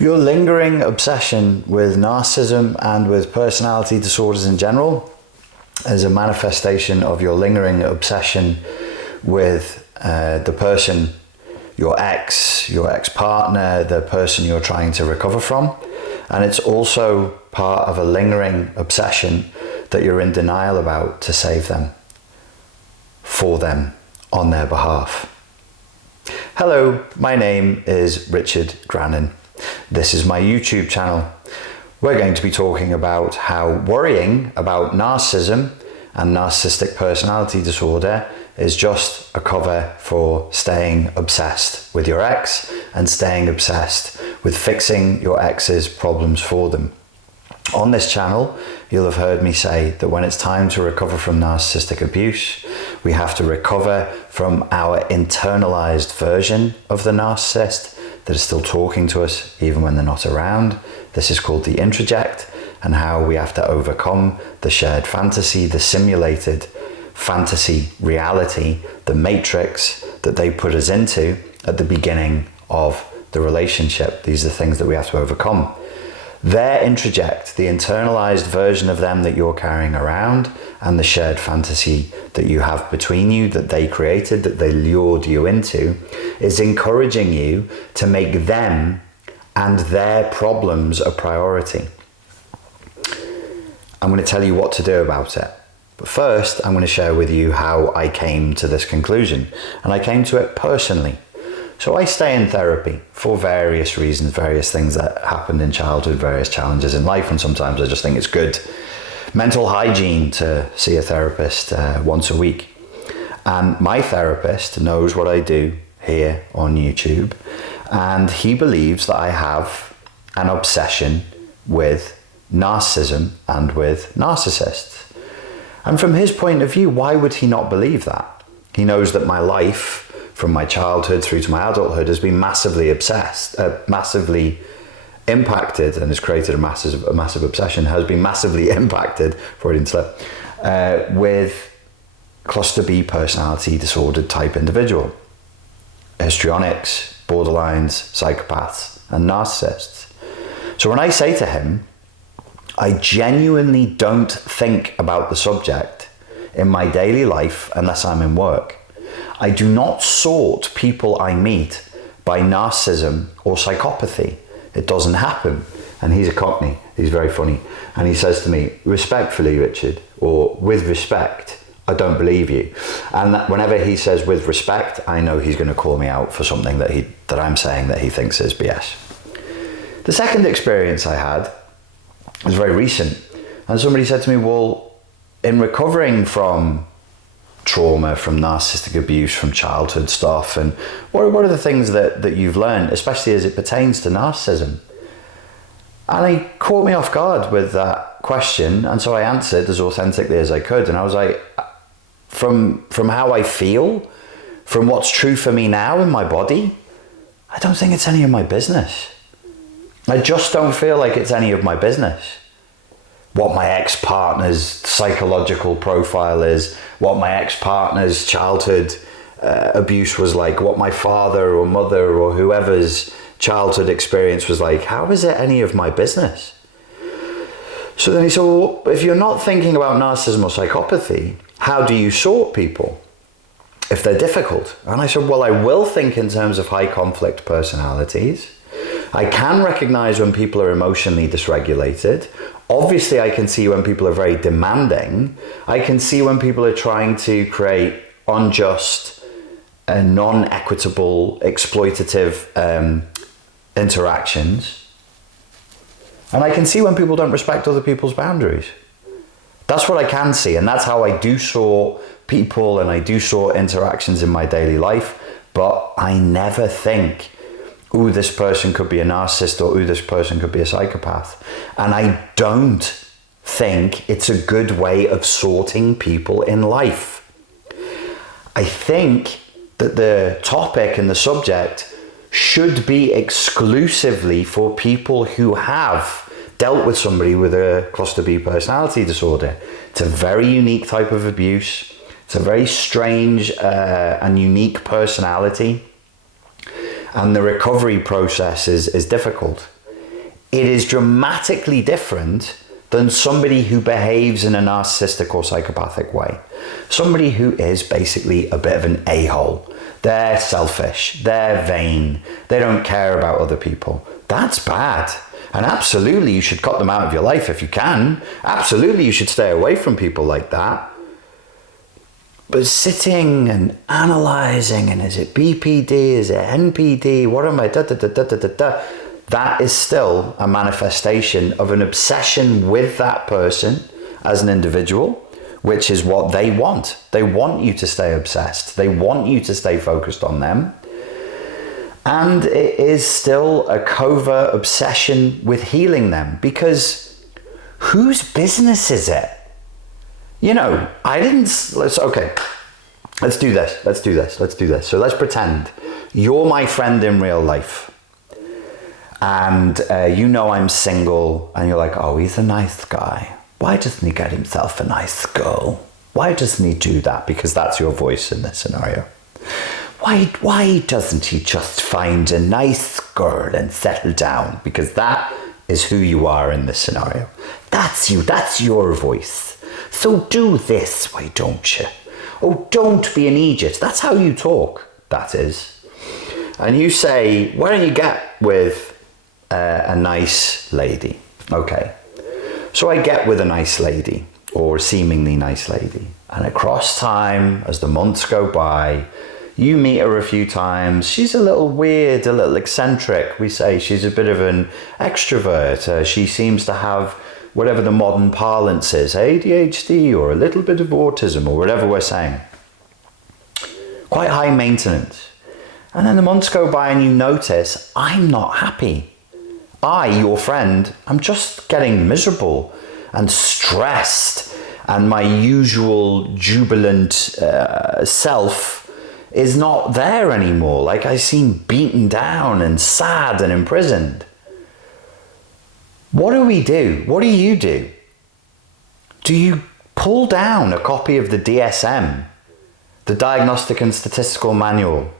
Your lingering obsession with narcissism and with personality disorders in general is a manifestation of your lingering obsession with the person, your ex-partner, the person you're trying to recover from. And it's also part of a lingering obsession that you're in denial about to save them, for them, on their behalf. Hello, my name is Richard Grannon. This is my YouTube channel. We're going to be talking about how worrying about narcissism and narcissistic personality disorder is just a cover for staying obsessed with your ex and staying obsessed with fixing your ex's problems for them. On this channel, you'll have heard me say that when it's time to recover from narcissistic abuse, we have to recover from our internalized version of the narcissist that is still talking to us even when they're not around. This is called the introject, and how we have to overcome the shared fantasy, the simulated fantasy reality, the matrix that they put us into at the beginning of the relationship. These are things that we have to overcome. Their introject, the internalized version of them that you're carrying around, and the shared fantasy that you have between you, that they created, that they lured you into, is encouraging you to make them and their problems a priority. I'm going to tell you what to do about it. But first, I'm going to share with you how I came to this conclusion. And I came to it personally. So I stay in therapy for various reasons, various things that happened in childhood, various challenges in life, and sometimes I just think it's good mental hygiene to see a therapist once a week. And my therapist knows what I do here on YouTube, and he believes that I have an obsession with narcissism and with narcissists. And from his point of view, why would he not believe that? He knows that my life, from my childhood through to my adulthood, has been massively impacted, and has created a massive obsession, has been massively impacted, Freudian slip, with cluster B personality disordered type individual, histrionics, borderlines, psychopaths, and narcissists. So when I say to him, I genuinely don't think about the subject in my daily life unless I'm in work. I do not sort people I meet by narcissism or psychopathy. It doesn't happen. And he's a Cockney. He's very funny. And he says to me, respectfully, Richard, or with respect, I don't believe you. And whenever he says with respect, I know he's going to call me out for something that I'm saying that he thinks is BS. The second experience I had was very recent. And somebody said to me, well, in recovering from trauma, from narcissistic abuse, from childhood stuff, and what are the things that you've learned, especially as it pertains to narcissism? And he caught me off guard with that question, and so I answered as authentically as I could. And I was like, from how I feel, from what's true for me now in my body, I don't think it's any of my business. I just don't feel like it's any of my business. What my ex-partner's psychological profile is, what my ex-partner's childhood abuse was like, what my father or mother or whoever's childhood experience was like, how is it any of my business? So then he said, well, if you're not thinking about narcissism or psychopathy, how do you sort people if they're difficult? And I said, well, I will think in terms of high conflict personalities. I can recognize when people are emotionally dysregulated. Obviously, I can see when people are very demanding. I can see when people are trying to create unjust and non-equitable, exploitative interactions. And I can see when people don't respect other people's boundaries. That's what I can see, and that's how I do sort people and I do sort interactions in my daily life. But I never think, ooh, this person could be a narcissist, or ooh, this person could be a psychopath. And I don't think it's a good way of sorting people in life. I think that the topic and the subject should be exclusively for people who have dealt with somebody with a cluster B personality disorder. It's a very unique type of abuse. It's a very strange and unique personality. And the recovery process is difficult. it is dramatically different than somebody who behaves in a narcissistic or psychopathic way. Somebody who is basically a bit of an a-hole. They're selfish, they're vain, they don't care about other people. That's bad. And absolutely you should cut them out of your life if you can. Absolutely you should stay away from people like that. But sitting and analysing, and is it BPD, is it NPD, what am I, that is still a manifestation of an obsession with that person as an individual, which is what they want. They want you to stay obsessed. They want you to stay focused on them. And it is still a covert obsession with healing them, because whose business is it? You know, let's do this. So let's pretend you're my friend in real life. And you know I'm single, and you're like, oh, he's a nice guy. Why doesn't he get himself a nice girl? Why doesn't he do that? Because that's your voice in this scenario. Why doesn't he just find a nice girl and settle down? Because that is who you are in this scenario. That's you, that's your voice. So do this, why don't you? Oh, don't be an idiot. That's how you talk, that is. And you say, why don't you get with a nice lady? Okay, so I get with a nice lady, or seemingly nice lady, and across time, as the months go by, you meet her a few times. She's a little weird, a little eccentric. We say she's a bit of an extrovert. She seems to have whatever the modern parlance is, ADHD or a little bit of autism or whatever we're saying. Quite high maintenance. And then the months go by and you notice, I'm not happy. I, your friend, I'm just getting miserable and stressed, and my usual jubilant self is not there anymore. Like, I seem beaten down and sad and imprisoned. What do we do? What do you do? Do you pull down a copy of the DSM, the Diagnostic and Statistical Manual,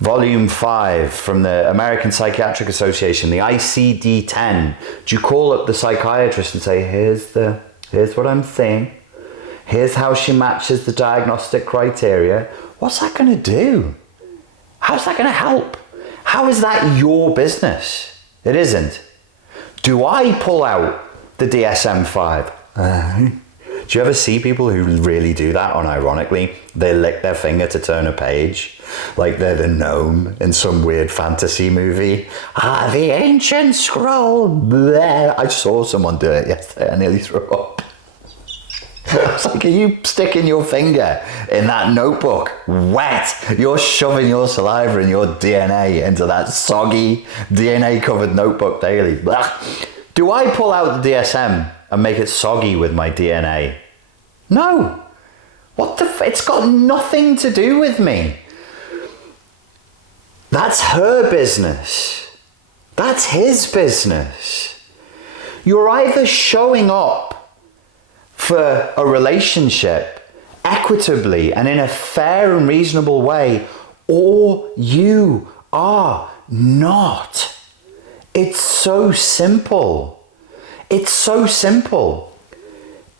Volume 5 from the American Psychiatric Association, the ICD-10. Do you call up the psychiatrist and say, here's what I'm saying. Here's how she matches the diagnostic criteria. What's that going to do? How's that going to help? How is that your business? It isn't. Do I pull out the DSM-5? Do you ever see people who really do that unironically? They lick their finger to turn a page, like they're the gnome in some weird fantasy movie. The ancient scroll. Bleh. I saw someone do it yesterday. I nearly threw up. It's like, are you sticking your finger in that notebook wet? You're shoving your saliva and your DNA into that soggy DNA-covered notebook daily. Blah. Do I pull out the DSM and make it soggy with my DNA? No. What the it's got nothing to do with me. That's her business. That's his business. You're either showing up for a relationship equitably and in a fair and reasonable way, or you are not. It's so simple. It's so simple.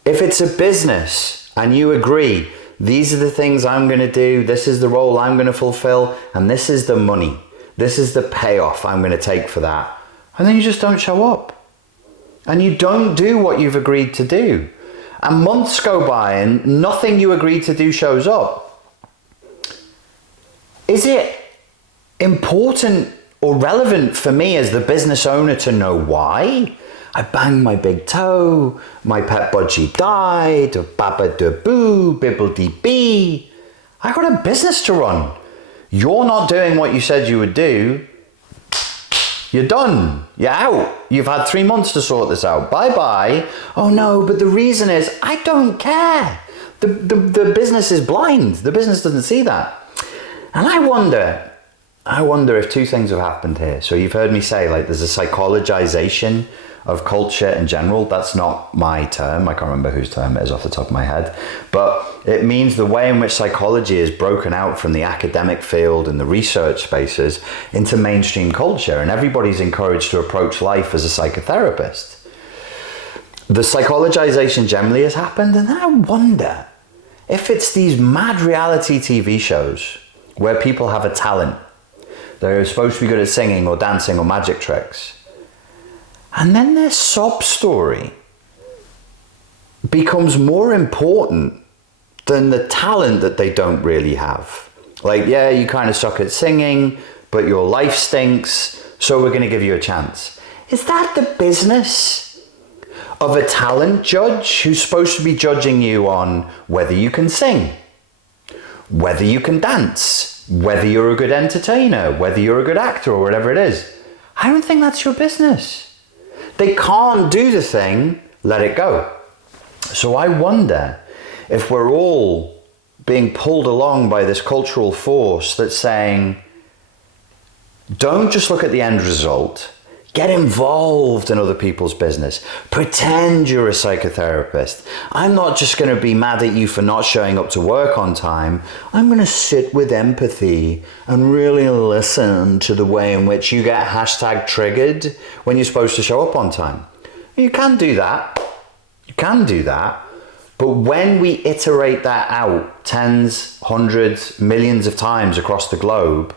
If it's a business and you agree, these are the things I'm going to do, this is the role I'm going to fulfill, and this is the money, this is the payoff I'm going to take for that, and then you just don't show up. And you don't do what you've agreed to do. And months go by and nothing you agreed to do shows up. Is it important or relevant for me as the business owner to know why? I banged my big toe, my pet budgie died, baba-da-boo, bibble-dee-bee. I got a business to run. You're not doing what you said you would do. You're done. You're out. You've had 3 months to sort this out. Bye-bye. Oh no, but the reason is, I don't care. The business is blind. The business doesn't see that. And I wonder, I wonder if two things have happened here. So you've heard me say, like, there's a psychologization of culture in general. That's not my term. I can't remember whose term it is off the top of my head. But it means the way in which psychology is broken out from the academic field and the research spaces into mainstream culture. And everybody's encouraged to approach life as a psychotherapist. The psychologization generally has happened. And then I wonder if it's these mad reality TV shows where people have a talent. They're supposed to be good at singing or dancing or magic tricks. And then their sob story becomes more important than the talent that they don't really have. Like, yeah, you kind of suck at singing, but your life stinks, so we're going to give you a chance. Is that the business of a talent judge who's supposed to be judging you on whether you can sing, whether you can dance, whether you're a good entertainer, whether you're a good actor or whatever it is? I don't think that's your business. They can't do the thing, let it go. So I wonder if we're all being pulled along by this cultural force that's saying, don't just look at the end result. Get involved in other people's business. Pretend you're a psychotherapist. I'm not just going to be mad at you for not showing up to work on time. I'm going to sit with empathy and really listen to the way in which you get hashtag triggered when you're supposed to show up on time. You can do that. You can do that. But when we iterate that out tens, hundreds, millions of times across the globe,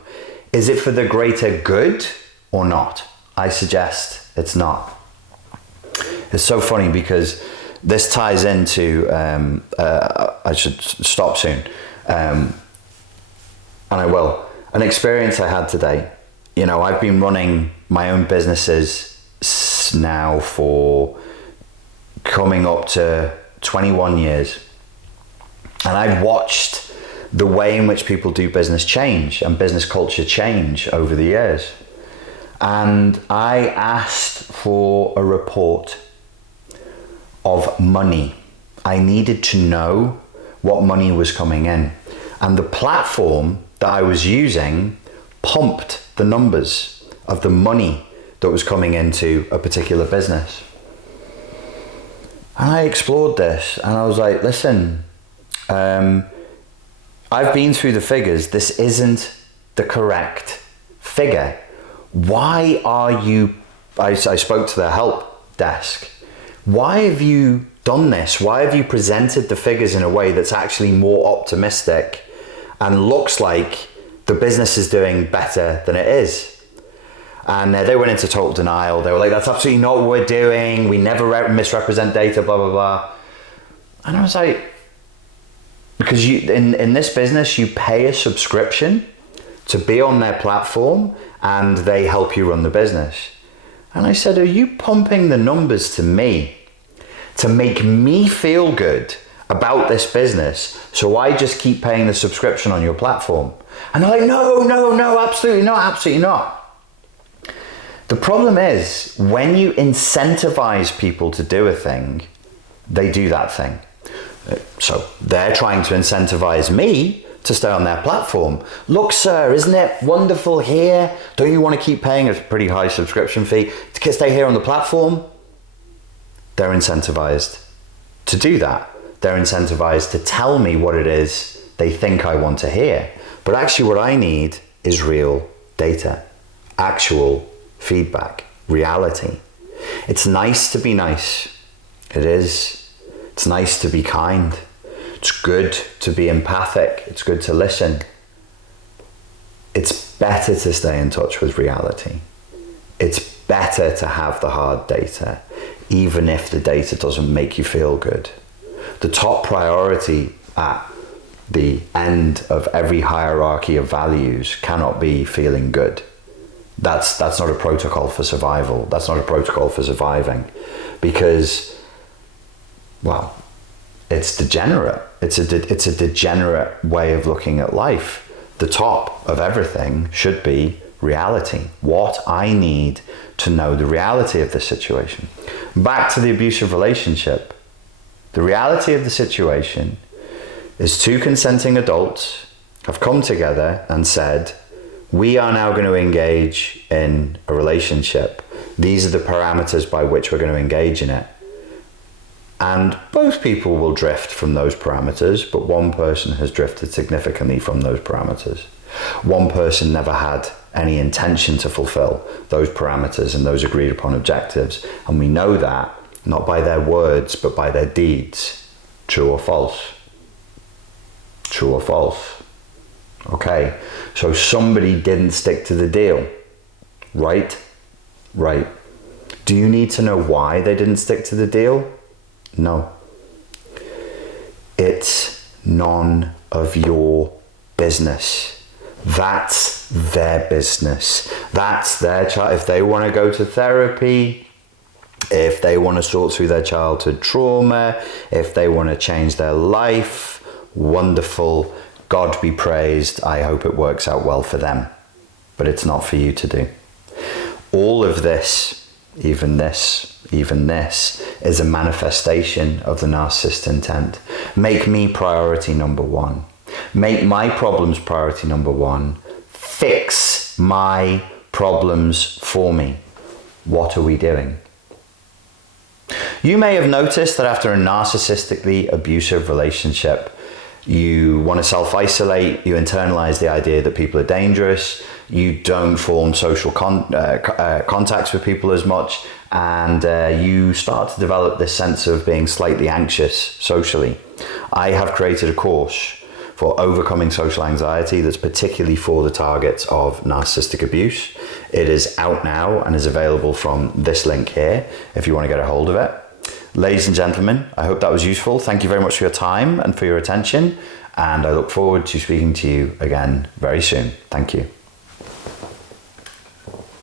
is it for the greater good or not? I suggest it's not. It's so funny because this ties into, I should stop soon, and I will. An experience I had today. You know, I've been running my own businesses now for coming up to 21 years. And I've watched the way in which people do business change and business culture change over the years. And I asked for a report of money. I needed to know what money was coming in. And the platform that I was using pumped the numbers of the money that was coming into a particular business. And I explored this and I was like, listen, I've been through the figures. This isn't the correct figure. Why are you, I spoke to the help desk. Why have you done this? Why have you presented the figures in a way that's actually more optimistic and looks like the business is doing better than it is? And they went into total denial. They were like, that's absolutely not what we're doing. We never misrepresent data, blah, blah, blah. And I was like, because you in this business, you pay a subscription to be on their platform and they help you run the business. And I said, are you pumping the numbers to me to make me feel good about this business so I just keep paying the subscription on your platform? And they're like, no, absolutely not. The problem is when you incentivize people to do a thing, they do that thing. So they're trying to incentivize me to stay on their platform. Look, sir, isn't it wonderful here? Don't you want to keep paying a pretty high subscription fee to stay here on the platform? They're incentivized to do that. They're incentivized to tell me what it is they think I want to hear. But actually what I need is real data, actual feedback, reality. It's nice to be nice. It is. It's nice to be kind. It's good to be empathic. It's good to listen. It's better to stay in touch with reality. It's better to have the hard data, even if the data doesn't make you feel good. The top priority at the end of every hierarchy of values cannot be feeling good. That's not a protocol for survival. That's not a protocol for surviving, because, well, it's degenerate. It's a degenerate way of looking at life. The top of everything should be reality. What I need to know the reality of the situation. Back to the abusive relationship. The reality of the situation is two consenting adults have come together and said, We are now going to engage in a relationship. These are the parameters by which we're going to engage in it. And both people will drift from those parameters, but one person has drifted significantly from those parameters. One person never had any intention to fulfill those parameters and those agreed upon objectives. And we know that not by their words, but by their deeds. True or false? True or false? Okay, so somebody didn't stick to the deal, right? Right. Do you need to know why they didn't stick to the deal? No. It's none of your business. That's their business. That's their child. If they want to go to therapy, if they want to sort through their childhood trauma, if they want to change their life, wonderful. God be praised. I hope it works out well for them. But it's not for you to do. All of this, even this, is a manifestation of the narcissist intent. Make me priority number one. Make my problems priority number one. Fix my problems for me. What are we doing? You may have noticed that after a narcissistically abusive relationship, you want to self-isolate, you internalize the idea that people are dangerous, you don't form social contacts with people as much, and you start to develop this sense of being slightly anxious socially. I have created a course for overcoming social anxiety that's particularly for the targets of narcissistic abuse. It is out now and is available from this link here if you want to get a hold of it. Ladies and gentlemen, I hope that was useful. Thank you very much for your time and for your attention, and I look forward to speaking to you again very soon. Thank you.